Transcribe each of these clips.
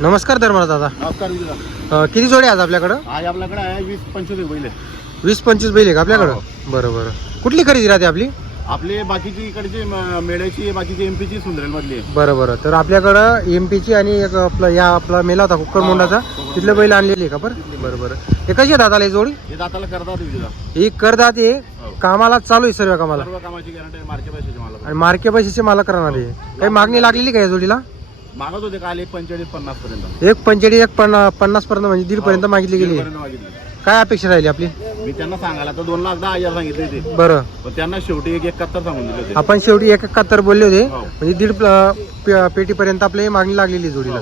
नमस्कार धर्मराज दादा. नमस्कार अ, किती जोडे आज आपल्याकडं? आज आपल्याकडे आहे वीस पंचवीस बैल आहे. वीस पंचवीस बैल आहे का आपल्याकडं? हो. बरं बरं. कुठली खरेदी राहते आपली? आपले बाकीची इकडची मेळ्याची बाकीची एमपीची सुंदरेल मधली. बरं बरं तर आपल्याकडं एम पीची आणि एक आपला या आपला मेला होता कुक्कर मुंडाचा. हो. तिथले बैल आणलेली आहे का बरं? बरं बरं हे कशी आहे दादाला ही जोडी? हे दाताला करतात ही करदात आहे हो. कामाला चालू आहे सर्व कामाला. सर्व कामाची गॅरंटी आहे मार्के पैशाची मला आणि मार्के पैशाचे मला करणार आहे. काही मागणी लागलेली का या जोडीला? मागत होते काल एक पंचेचाळीस पन्नास पर्यंत एक पंचेचाळीस एक पन्ना पन्नास पर्यंत म्हणजे दीड पर्यंत मागितली गेली. आहे. पर्यंत मागितले. काय अपेक्षा राहिली आपली? मी त्यांना सांगायला तर दोन लाख दहा हजार सांगितले बरं. पण त्यांना शेवटी एक एकाहत्तर सांगून दिले होते. आपण शेवटी एक एकाहत्तर बोलले होते. हो. म्हणजे दीड पेटीपर्यंत आपली मागणी लागलेली आहे जोडीला.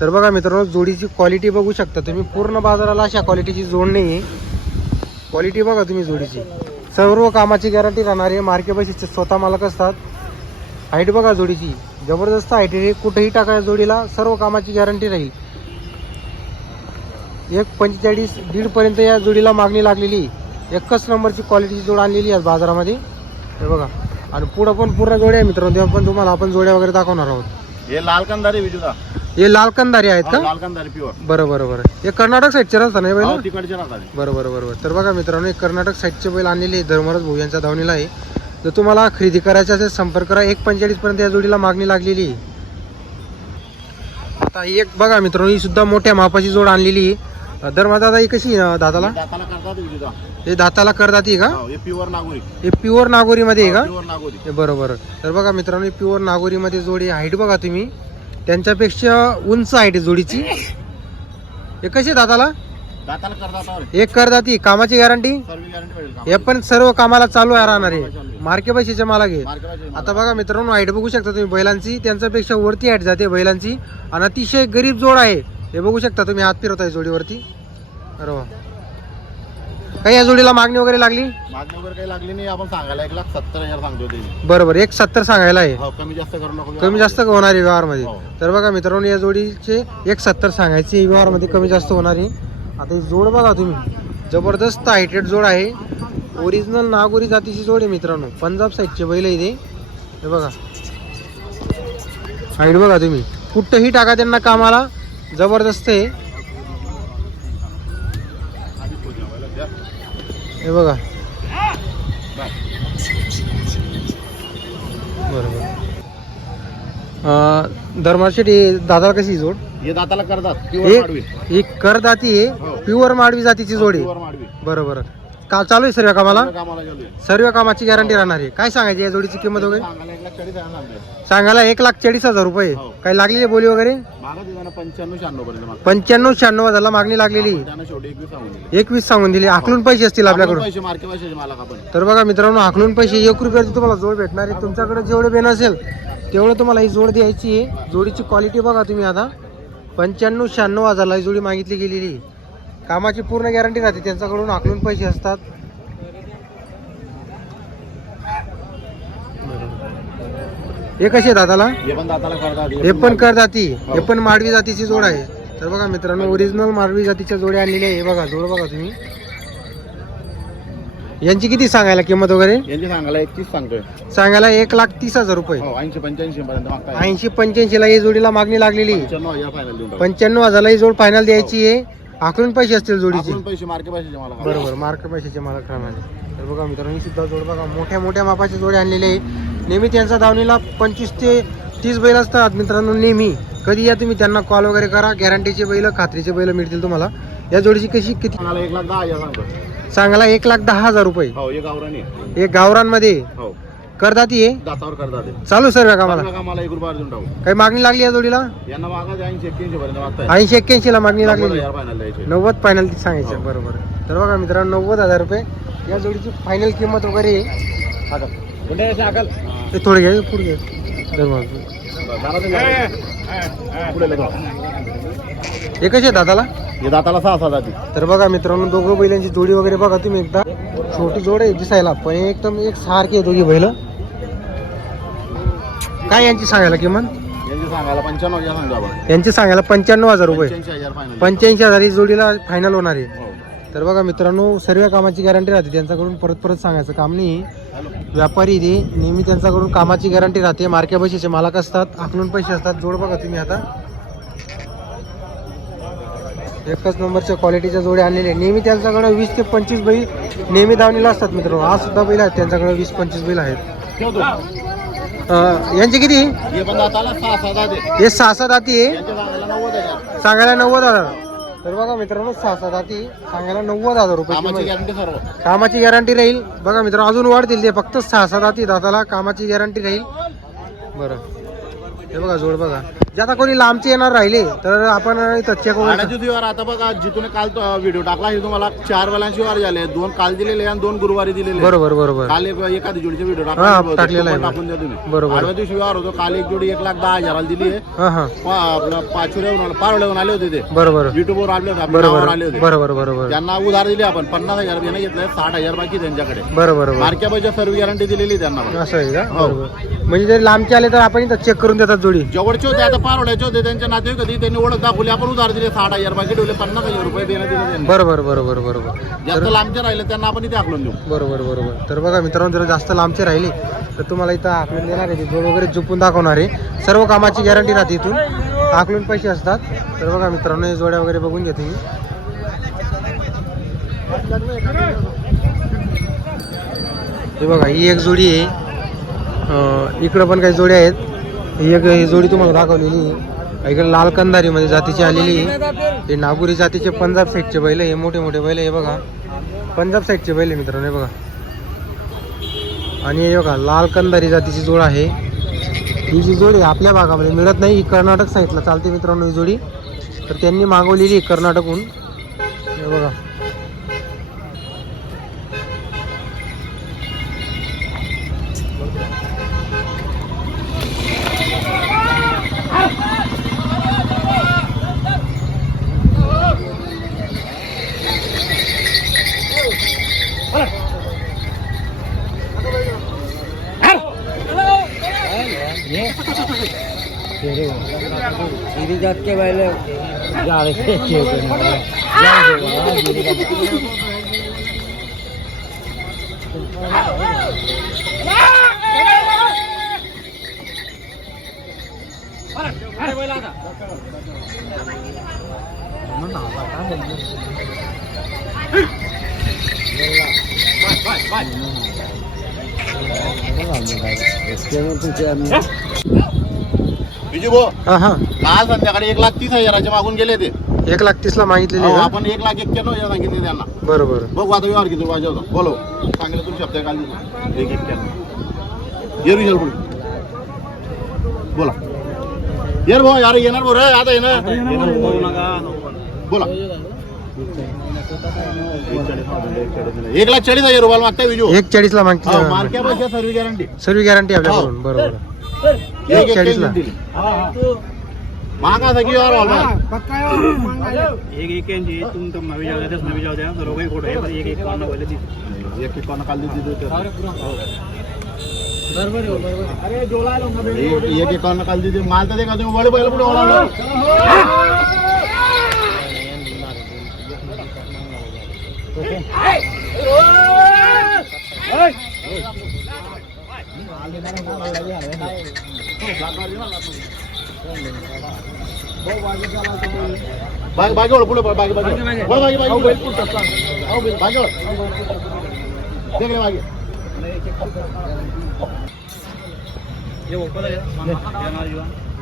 तर बघा मित्रांनो जोडीची क्वालिटी बघू शकता तुम्ही. पूर्ण बाजाराला अशा क्वालिटीची जोड नाही आहे क्वालिटी बघा तुम्ही जोडीची. सर्व कामाची गॅरंटी राहणार आहे. मार्के बसीचे स्वतः मालक असतात. हाईट बघा जोडीची. जबरदस्त हाईट आहे. कुठेही टाका जोडीला सर्व कामाची गॅरंटी राहील. एक पंचेचाळीस दीडपर्यंत या जोडीला मागणी लागलेली. आहे. एकच नंबरची क्वालिटीची जोड आणलेली आहे बाजारामध्ये. हे बघा. आणि पुढं पण पूर्ण जोड्या आहे मित्रांनो. तेव्हा पण तुम्हाला आपण जोड्या वगैरे दाखवणार आहोत. हे लाल कंदारी विजूदा हे लाल कंदारी आहेत का? लाल कंदारी प्युअर बरं बरं बरं. हे कर्नाटक साईडचे राहतात ना हे बैल? तिकडचे राहतात बरं बरं बरं बरं. तर बघा मित्रांनो हे कर्नाटक साईडचे बैल आणलेले आहे धर्मराज भाऊ यांच्या धावणीला आहे. जर तुम्हाला खरेदी करायचं असेल संपर्क करा. एक पंचेचाळीस पर्यंत या जोडीला मागणी लागलेली. आहे आता ही एक बघा मित्रांनो ही सुद्धा मोठ्या मापाची जोड आणलेली. धर्मा दादा ही कशी आहे, दाताला? करतात हे दाताला करदाती का? हे प्युअर नागोरी. हे प्युअर नागोरीमध्ये आहे का? प्युअर नागोरी. हे बरोबर. तर बघा मित्रांनो प्युअर नागोरीमध्ये जोडी हाईट बघा तुम्ही. त्यांच्यापेक्षा उंच हाईट आहे जोडीची. हे कशी आहे दादाला दाताला करतात एक करदाती कामाची गॅरंटी सर्व हे पण सर्व कामाला चालू आहे राहणार आहे. मार्के पैशाचे मला घे आता बघा मित्रांनो हाईट बघू शकता तुम्ही बैलांची. त्यांच्यापेक्षा वरती हाईट जाते बैलांची. आणि अतिशय गरीब जोड आहे. हे बघू शकता तुम्ही हात फिरवताय जोडीवरती. अरे वा. काही या जोडीला मागणी वगैरे लागली? मागणी वगैरे काही लागली नाही. आपण सांगायला एक लाख सत्तर हजार सांगतो ते. बरोबर एक सत्तर सांगायला आहे. हो कमी जास्त करू नको. कमी जास्त होणार आहे व्यवहारमध्ये. हो. तर बघा मित्रांनो या जोडीचे एक सत्तर सांगायची. व्यवहारमध्ये कमी जास्त होणार आहे. आता ही जोड बघा तुम्ही. जबरदस्त हायटेड जोड आहे. ओरिजिनल नागोरी जातीची जोड आहे मित्रांनो. पंजाब साईडचे बैल इथे ते. हे बघा. हाईट बघा तुम्ही. कुठंही टाका त्यांना कामाला. जबरदस्त आहे. हे बघा. बरोबर. धर्माशेठी दादा कशी जोड? हे दाताला करतात हे प्युअर माडवी. ही करदाती आहे हो. प्युअर माडवी जातीची जोडी. प्युअर माडवी. बरोबर का चालू आहे सर्व कामाला? सर्व कामाला गेलोय सर्व कामाची गॅरंटी राहणार आहे. काय सांगायची या जोडीची किंमत वगैरे? सांगायला एक लाख चाळीस हजार सांगतोय सांगायला एक लाख चाळीस हजार रुपये. हो. काही लागलेली आहे बोली वगैरे? पंच्याण्णव शहाण्णव पर्यंत मागतो. पंच्याण्णव शहाण्णव हजारला मागणी लागलेली त्यांना शेवटी एकवीस सांगून दिले. एकवीस सांगून दिली. आकलून पैसे असतील आपल्याकडून. पैसे मार्के पैशाचे मला आपण. तर बघा मित्रांनो हाकलून पैसे एक रुपयाची तुम्हाला जोड भेटणार आहे. तुमच्याकडे जेवढे बेन असेल तेवढं तुम्हाला ही जोड द्यायची आहे. जोडीची क्वालिटी बघा तुम्ही आता. पंच्याण्णव शहाण्णव हजारला ही जोडी मागितली गेलेली. कामाची पूर्ण गॅरंटी राहते. त्यांच्याकडून हाकलून पैसे असतात. हे कसे दादाला हे पण हे कर जाती. हे. पण माडवी जातीची जोड आहे. तर बघा मित्रांनो ओरिजिनल माडवी जातीच्या जोड्या आणलेल्या आहे हे बघा जोड बघा तुम्ही. यांची किती सांगायला किंमत वगैरे? यांची सांगायला एकतीस सांगतोय. सांगायला एक लाख तीस हजार रुपये. हो ऐंशी पंच्याऐंशी पर्यंत मागताय. ऐंशी पंच्याऐंशी ला ही जोडीला मागणी लागलेली. पंच्याण्णव हजार फायनल देऊन टाकू. पंच्याण्णव हजारला ही जोड फायनल द्यायची आहे. आकलून पैसे असतील जोडीचे. आपण पैसे मार्के पैशाचे मला बरोबर मार्क पैशाचे राहणार आहे. तर बघा मित्रांनो ही सुद्धा जोड बघा. मोठ्या मोठ्या मापाचे जोडे आणलेले आहे. नेहमी त्यांच्या धावणीला पंचवीस ते तीस बैल असतात. मित्रांनो नेहमी. कधी या तुम्ही त्यांना कॉल वगैरे करा. गॅरंटीचे बैल खात्रीचे बैल मिळतील तुम्हाला. या जोडीची कशी किती? एक लाख दहा हजार सांगायला एक लाख दहा हजार रुपये. हो एक गावरांमध्ये हो. करदाती आहे दातावर ते. चालू सर्व कामाला? मला कामाला एक रुपया देऊन टाकू काही मागणी लागली या जोडीला? यांना ऐंशी एक्क्याऐंशी पर्यंत मागताय. ऐंशी एक्क्याऐंशी ला मागणी लागलेली. हजार फायनल द्यायचे. नव्वद फायनल सांगायचं हो. बरोबर. तर बघा मित्रांनो नव्वद हजार रुपये. या जोडीची फायनल किंमत वगैरे आहे. हे थोडे घ्या पुढे घ्या. पुढे लगेच. हे कसे आहे दादाला? हे दाताला सहा सहा जाती तर बघा मित्रांनो दोघं बैलांची जोडी वगैरे बघा तुम्ही एकदा. छोटी जोड आहे दिसायला पण एकदम एक सारखी आहे दोघी बैल. काय यांची सांगायला किंमत? यांची सांगायला पंच्याण्णव हजार सांगतो आपण यांची सांगायला पंच्याण्णव हजार रुपये. पंच्याऐंशी हजार फायनल पंच्याऐंशी हजार ही जोडीला फायनल होणार आहे. हो. तर बघा मित्रांनो सर्व कामाची गॅरंटी राहते. त्यांच्याकडून परत परत सांगायचं काम नाही. व्यापारी ते. नेहमी त्यांच्याकडून कामाची गॅरंटी राहते. मार्क्या पैशाचे मालक असतात. आखलून पैसे असतात. जोड बघा तुम्ही आता. एकच नंबरच्या क्वालिटीच्या जोड्या आणलेल्या. नेहमी त्यांच्याकडे वीस ते पंचवीस बैल नेहमी दावणीला असतात मित्रांनो. आज सुद्धा बैल आहेत त्यांच्याकडे वीस पंचवीस बैल आहेत. यांची किती? हे सहा हे सात हाती आहे. सांगायला नव्वद हजार. तर बघा मित्रांनो सहा सात हाती सांगायला नव्वद हजार रुपये कामाची. गॅरंटी सर्व. कामाची गॅरंटी राहील. बघा मित्र अजून वाढतील ते. फक्त सहा सात हाती दाताला कामाची गॅरंटी राहील. बरं. हे बघा जोड बघा. जे आता कोणी लांबचे येणार राहिले तर आपण इथं आणायचे आता बघा जिथून काल व्हिडिओ टाकला हे तुम्हाला चार वेळांची वार झाले दोन काल दिलेले आणि दोन गुरुवारी दिलेले बरोबर बरोबर. काल एक एखादी जोडीचे व्हिडिओ हा, टाकला टाकलेला आहे. टाकून द्या तुम्ही. बरोबर. आठव्या दिवशी व्यवहार होतो काल एक जोडी एक लाख दहा हजाराला दिली आहे. हां हां. पा- आपलं पारवड्यावरून आले होते ते. बरोबर. युट्यूबवर आले होते आपल्या आले होते. बरोबर बरोबर. त्यांना उधार दिले आपण पन्नास हजार यानं घेतलंय साठ हजार बाकी त्यांच्याकडे. बरोबर बरोबर. पैसे सर्व गॅरंटी दिलेली त्यांना पण. असं आहे का? हो. बरोबर. म्हणजे जर लांबचे आले तर आपण इथं चेक करून देतात जोडी. जवळचे होते आता पारवड्याचे होते त्यांच्या नातेवाईक कधी त्यांनी ओळख दाखवली. आपण उधार दिले साठ हजार बाकी ठेवले पन्नास हजार रुपये देण्यात दिले त्यांनी बरोबर बरोबर बरोबर. जास्त लांबचे राहिले त्यांना आपण इथे आकलून देऊ. बरोबर बरोबर. तर बघा मित्रांनो जर जास्त लांबचे राहिले तर तुम्हाला इथं आकलून देणार आहे. ते जोड वगैरे झुपून दाखवणार आहे. सर्व कामाची गॅरंटी राहते इथून. आकलून पैसे असतात. तर बघा मित्रांनो हे जोड्या वगैरे बघून घ्या तुम्ही हे बघा ही एक जोडी आहे. इकडं पण काही जोड्या आहेत. ही एक ही जोडी तुम्हाला दाखवलेली इकडे लाल कंदारीमध्ये जातीची आलेली हे नागुरी जातीचे पंजाब साईडचे बैल हे मोठे मोठे बैल आहे, हे बघा. पंजाब साईडचे बैल आहे मित्रांनो हे बघा. आणि हे बघा लाल कंधारी जातीची जोड आहे. ही जी जोडी आपल्या भागामध्ये मिळत नाही. ही कर्नाटक साईडला चालते मित्रांनो ही जोडी. तर त्यांनी मागवलेली आहे कर्नाटकहून. हे बघा. চটকে বাইলে যাবে কেউ Hãy subscribe cho kênh Ghiền Mì Gõ Để không bỏ lỡ những video hấp dẫn काल संध्याकाळी एक लाख तीस हजाराचे मागून गेले ते. एक लाख मागितलेली अहो, आहे का? आपण एक लाख एक्क्याण्णव हजार सांगितले त्यांना. बरोबर बघू आता व्यवहार किती पाहिजे होता. बोलो चांगले तुम्ही शब्द काल दिले. एक एक्क्याण्णव. ये पुढे. बोला. येर भाऊ यार येणार भाऊ रे आता येणार बोला. एक लाख चाळीस हजार रुपयाला मागताय विजू एक चाळीसला मागते हो, मार्क्या पैसे सर्व गॅरंटी सर्व गॅरंटी आपल्याकडून. बरोबर. एक चाळीसला. मागा सगळी. एक एक यांची तुम तर नवी जाऊ द्या तेच नवी जाऊ द्या. सर्व काही खोटं आहे पण एक एक कोण पहिले ती एक एक कोणा काल दिली होती. एक एक एक कोणा काल दिली माल तर का तुम्ही वळ बैल पुढे वळवलं. बागे बागे वळ पुढे बागे बागे वळ बागे बागे. वळ. बागे बागे.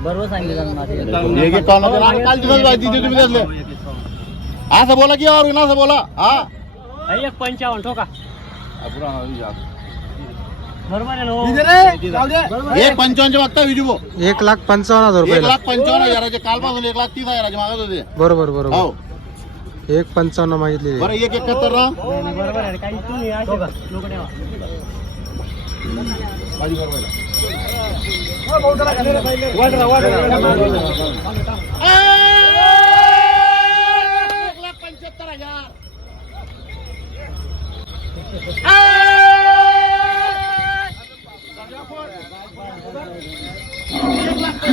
बरोबर सांगितलं असं बोला की और असं बोला. हा. एक पंचावन्न ठोका. एक पंचावन्नचे बघता विजू भाऊ. एक लाख पंचावन्न हजार एक रुपयाला लाख पंचावन्न हजाराचे कालपासून एक लाख तीस हजाराचे मागत होते. बरोबर बरोबर. हो. एक पंचावन्न मागितलेली बरं एक एकाहत्तर ना बरोबर एक लाख पंच्याहत्तर हजार एक लाख पंच्याहत्तर हजार शेतकरी ये राधा आता साईडला वरा बैल तिकडे चला ना. साईडला वरा असा इकडे. बैल धर. चाप रे,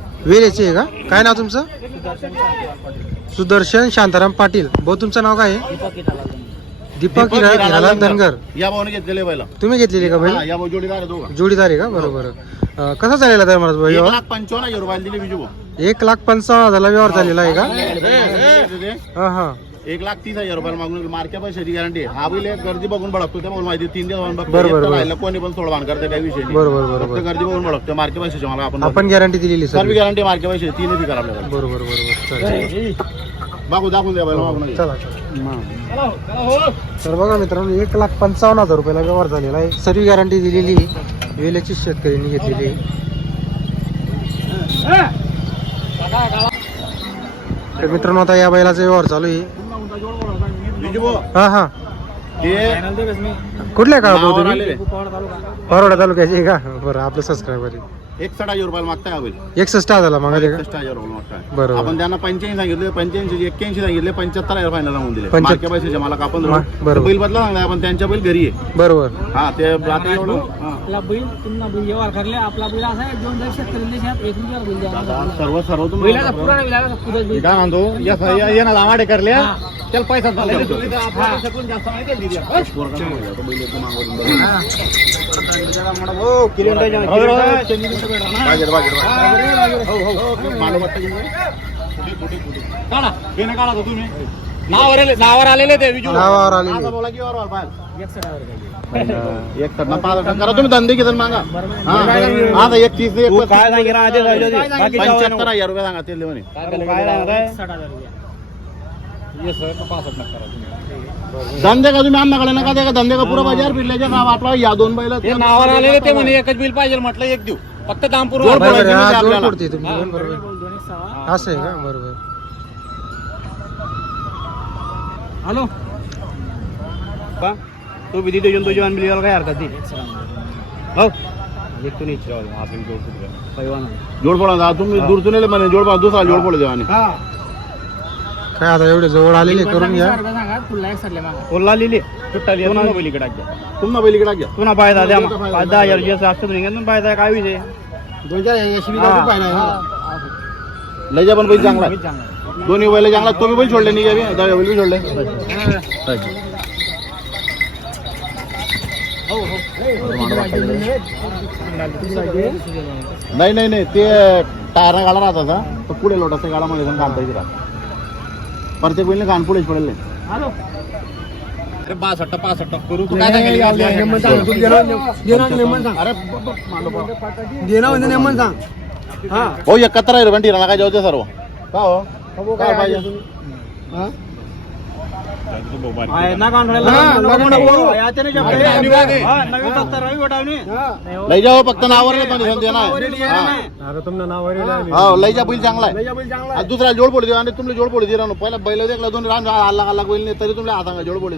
वेलेचे आहे का? काय नाव तुमचं? सुदर्शन शांताराम पाटील. भाऊ तुमचं नाव काय आहे? दीपक हिरा- हिरालाल धनगर. या भाऊने घेतलेले बैल. तुम्ही घेतलेली का हा, बैल या भाऊ जोडीदार आहे दोघं. जोडीदार आहे का? बरोबर. अं, कसा चाललेला तर मला एक व्यवहार? लाख पंचावन्न हजार रुपयाला दिले बिजू भाऊ. एक लाख पंचावन्न हजारला व्यवहार झालेला आहे का. हा हा. एक लाख तीस हजार रुपयाला मागून मार्क्या पैशाची गॅरंटी हा बैल एक गर्दी बघून बळकतो त्यामुळे माहिती तीन दिवस बघतो. बरोबर, एकटा बरोबर. राहिलं कोणी पण सोड भान करते काही विषय नाही. बरोबर फक्त बरोबर गर्दी बघून बळकतो मार्क्या पैशाची मला आपण आपण गॅरंटी दिलेली सर सर्व गॅरंटी मार्क्या पैसे तीन बी करा आपल्याला बरोबर बरोबर चालेल. दाखवून द्या बैल मागून चला चला. तर बघा मित्रांनो एक लाख पंचावन्न हजार रुपयाला व्यवहार झालेला आहे. सर्व गॅरंटी दिलेली. वेल्याची शेतकऱ्यांनी घेतलेली आहे. तर मित्रांनो आता या बैलाचा व्यवहार चालू आहे. हा हा. कुठल्या का भाऊ तुम्ही? परवडा तालुक्याचे आहे का? बरं आपलं सबस्क्रायबर आहे. एकसठ हजार रुपयाला मागताय हा बैल एकसष्ट हजारला मागत आहे एकसष्ट हजार रुपये मागताय. बरोबर. आपण त्यांना पंच्याऐंशी सांगितले पंच्याऐंशी एक्क्याऐंशी सांगितले पंच्याहत्तर हजार फायनल सांगून दिले. पैशाचे मला कापून मा- बरोबर. बैल बदला सांगलाय आपण त्यांच्या बैल घरी आहे. का बरोबर. हा ते आता एवढं हा. आपला बैल तुम्हाला बैल व्यवहार करले. आपला बैल असा आहे दोन हजार शेतकरी देशात एक रुपयावर बैल द्या आता सर्व सर्व बैलाचा तुम्ही पुराणा बैल आहे, पुढे बैल. काय म्हणतो येणार आमाडे करले हा. त्याला पैसा नावावर आलेले ते विजू. नावावर आलेली. आहे. बोला की बाहेर. एक तर पाच हजार करा तुम्ही धंदे किती मागा. हा. आता एक तीस एक तू काय पंच्याहत्तर हजार रुपये सांगा ते म्हणे काय. धंदे का तुम्ही आम्हाकडे नका द्या का धंदे का पुरा बाजार फिरल्याच्या आठवा या दोन बैल ते नावावर आलेले ते म्हणे एकच बिल पाहिजे म्हटलं एक देऊ. फक्त दाम बरोबर आहे. हा, बरोबर. असं आहे का? बरोबर. हॅलो. का तू विधी देऊन तुझी वन बिलिवाला काय हरकत नाही. हो एक तू नाही आपण जोड पडा तुम्ही दूरतून येले म्हणे दुसरा जोड पडू देवा हा. काय आता एवढे जवळ आलेले करून घ्या. हजार रुपये सांगा, फुल लाईक सरले मागा. ओला लिहिली तुम्हाला बैल इकडे घ्या द्या मग. पाच दहा हजार जे असतं तुम्ही काय विषय दोन चार हा. लय जा पण बैल चांगला आहे. दोन्ही बैल चांगला तो बी बैल सोडले नाही का बैल बी सोडले नाही नाही नाही ते टायर गाडा राहतात हा. तो पुढे लोटाचा गाडा मध्ये जाऊन काढता येते राहत प्रत्येक बैलने कान पुढेच पडेल अरे पासष्ट पासष्ट. करू तू काय सांगितलं? अरे ब- ब- मांडो बा. हो. एकत्र आहे रे पण ठिराणा काय जाऊ दे सर्व. का हो? काय पाहिजे. हा, नाही समजा ना हा. लय जा बैल चांगला आहे. दुसरा जोड दे आणि तुमले जोड राहणं पहिला बैल देखला दोन रान आला आला बैल नाही तरी तुमले हातांगा जोड पडू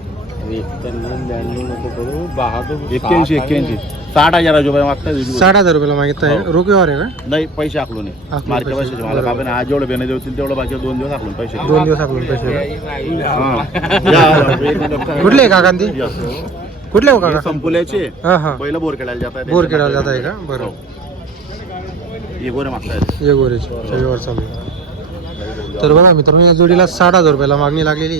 एक्क्याऐंशी एक्क्याऐंशी साठ हजार रुपये मागता साठ हजार रुपयाला मागितलं आहे हो. रोख व्यवहार आहे का? नाही पैसे आखलो नाही आखलो मार्के पैसे. पैशाचे मला बरोबर. का आज जेवढे बेने देतील तेवढं बाकी दोन दिवस आखलो पैसे. दोन दिवस आपण पैसे का? हा. कुठले काका ते. कुठले हो हे काका संपुल्याचे. हा हा. पहिलं बोर खेळायला जात आहे. बोर खेळायला जात आहे का? बरं. हे गोरे मागतायत ये गोरेचे. व्यवहार चालू. तर बघा मित्रांनो या जोडीला साठ हजार रुपयाला मागणी लागलेली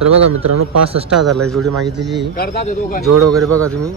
तर बघा मित्रांनो पासष्ट हजारला जोडी मागितलेली जोड वगैरे बघा तुम्ही.